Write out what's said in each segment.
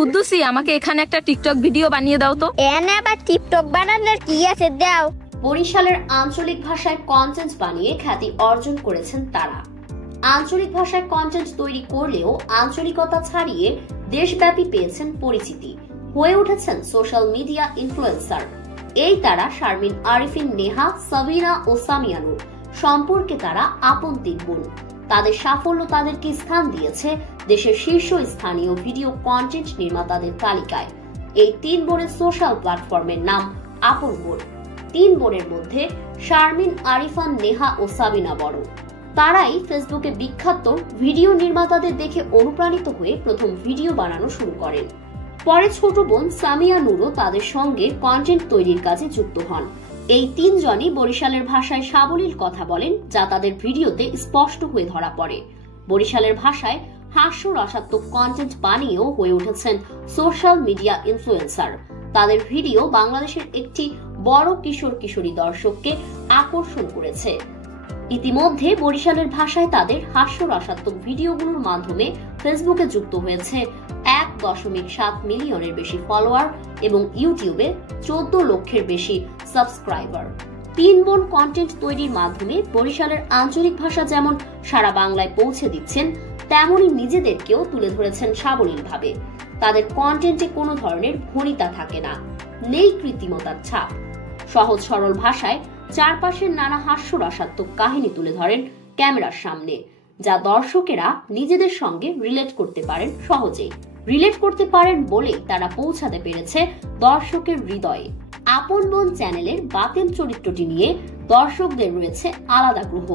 কুদ্দুসি, আমাকে এখানে একটা টিকটক ভিডিও বানিয়ে দাও তো। এনে আবার টিকটক বানানোর কি আছে, দাও। বরিশালের আঞ্চলিক ভাষায় কন্টেন্ট বানিয়ে খ্যাতি অর্জন করেছেন তারা। আঞ্চলিক ভাষায় কন্টেন্ট তৈরি করলেও আঞ্চলিকতা ছাড়িয়ে দেশব্যাপী পেয়েছেন পরিচিতি, হয়ে উঠেছেন সোশ্যাল মিডিয়া ইনফ্লুয়েন্সার। এই তারা শারমিন আরিফিন নেহা, সাবিনা ও সামিয়া নূর। সম্পর্কে তারা আপন তিন বোন। তাদের সাফল্য তাদেরকে স্থান দিয়েছে দেশের শীর্ষস্থানীয় ভিডিও কন্টেন্ট নির্মাতাদের তালিকায়। এই তিন বোনের সোশ্যাল প্ল্যাটফর্মের নাম আপন বোন। তিন বোনের মধ্যে শারমিন, আরিফান, নেহা ও সাবিনা বড়। তারাই ফেসবুকে বিখ্যাত ভিডিও নির্মাতাদের দেখে অনুপ্রাণিত হয়ে প্রথম ভিডিও বানানো শুরু করেন। পরে ছোট বোন সামিয়া নূরও তাদের সঙ্গে কন্টেন্ট তৈরির কাজে যুক্ত হন। এই তিনজনই বরিশালের ভাষায় সাবলীল কথা বলেন, যা তাদের ভিডিওতে স্পষ্ট হয়ে ধরা পড়ে। বরিশালের ভাষায় হাস্যরসাত্মক কন্টেন্ট বানিয়েও হয়ে উঠেছেন সোশ্যাল মিডিয়া ইনফ্লুয়েন্সার। তাদের ভিডিও বাংলাদেশের একটি বড় কিশোর কিশোরী দর্শককে আকর্ষণ করেছে। ইতিমধ্যে বরিশালের ভাষায় তাদের হাস্যরসাত্মক ভিডিওগুলোর মাধ্যমে ফেসবুকে যুক্ত হয়েছে 1.7 মিলিয়নের বেশি ফলোয়ার এবং ইউটিউবে 14 লক্ষের বেশি সাবস্ক্রাইবার। তিন বোন কন্টেন্ট তৈরির মাধ্যমে বরিশালের আঞ্চলিক ভাষা যেমন সারা বাংলায় পৌঁছে দিচ্ছেন, তেমনি নিজেদেরকেও তুলে ধরেছেন সাবলীলভাবে। তাদের কন্টেন্টে কোনো ধরনের ভনিতা থাকে না, নেই কৃত্রিমতার ছাপ। সহজ সরল ভাষায় চারপাশের নানা হাস্যরসাত্মক কাহিনী তুলে ধরেন ক্যামেরার সামনে, যা দর্শকেরা নিজেদের সঙ্গে রিলেট করতে পারেন সহজেই। রিলেট করতে পারেন বলেই তারা পৌঁছাতে পেরেছে দর্শকের হৃদয়ে। আপন বোন চ্যানেলের বাতেন চরিত্রটি নিয়ে দর্শকদের রয়েছে আলাদা গ্রহ।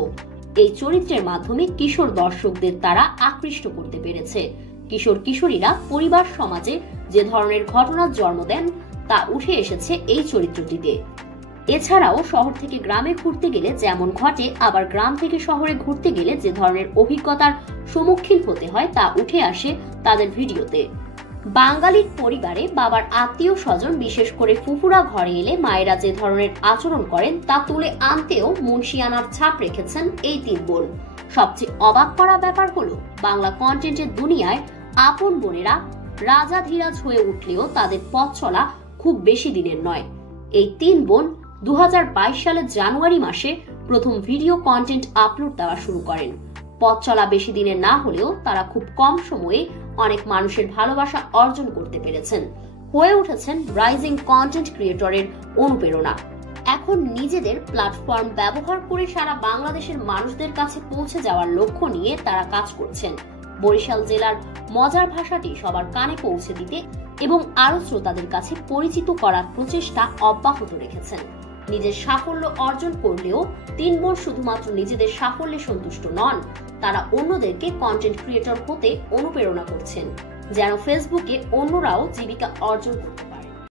এই চরিত্রের মাধ্যমে কিশোর দর্শকদের তারা আকৃষ্ট করতে পেরেছে। কিশোর কিশোরীরা পরিবার সমাজে যে ধরনের ঘটনার জন্ম দেন তা উঠে এসেছে এই চরিত্রটিতে। এছাড়াও শহর থেকে গ্রামে ঘুরতে গেলে যেমন ঘটে, আবার গ্রাম থেকে শহরে ঘুরতে গেলে যে ধরনের অভিজ্ঞতার সম্মুখীন হতে হয় তা উঠে আসে তাদের ভিডিওতে। বাঙালির পরিবারে বাবার আত্মীয় স্বজন, বিশেষ করে ফুফুরা ঘরে এলে মায়েরা যে ধরনের আচরণ করেন তা তুলে আনতেও মুন্সিয়ানার ছাপ রেখেছেন এই তিন বোন। সবচেয়ে অবাক করা ব্যাপার হলো, বাংলা কন্টেন্টের দুনিয়ায় আপন বোনেরা রাজাধিরাজ হয়ে উঠলেও তাদের পথ চলা খুব বেশি দিনের নয়। এই তিন বোন 2022 সালের জানুয়ারি মাসে প্রথম ভিডিও কন্টেন্ট আপলোড দেওয়া শুরু করেন। পথ চলা বেশি দিনের না হলেও তারা খুব কম সময়ে অনেক মানুষের ভালোবাসা অর্জন করতে পেরেছেন, হয়ে উঠেছেন রাইজিং কন্টেন্ট ক্রিয়েটরের অনুপ্রেরণা। এখন নিজেদের প্ল্যাটফর্ম ব্যবহার করে সারা বাংলাদেশের মানুষদের কাছে পৌঁছে যাওয়ার লক্ষ্য নিয়ে তারা কাজ করছেন। বরিশাল জেলার মজার ভাষাটি সবার কানে পৌঁছে দিতে এবং আরো শ্রোতাদের কাছে পরিচিত করার প্রচেষ্টা অব্যাহত রেখেছেন। নিজের সাফল্য অর্জন করলেও তিন বোন শুধুমাত্র নিজেদের সাফল্যে সন্তুষ্ট নন, তারা অন্যদেরকে কন্টেন্ট ক্রিয়েটর হতে অনুপ্রেরণা করছেন, যেন ফেসবুকে অন্যরাও জীবিকা অর্জন করতে পারে।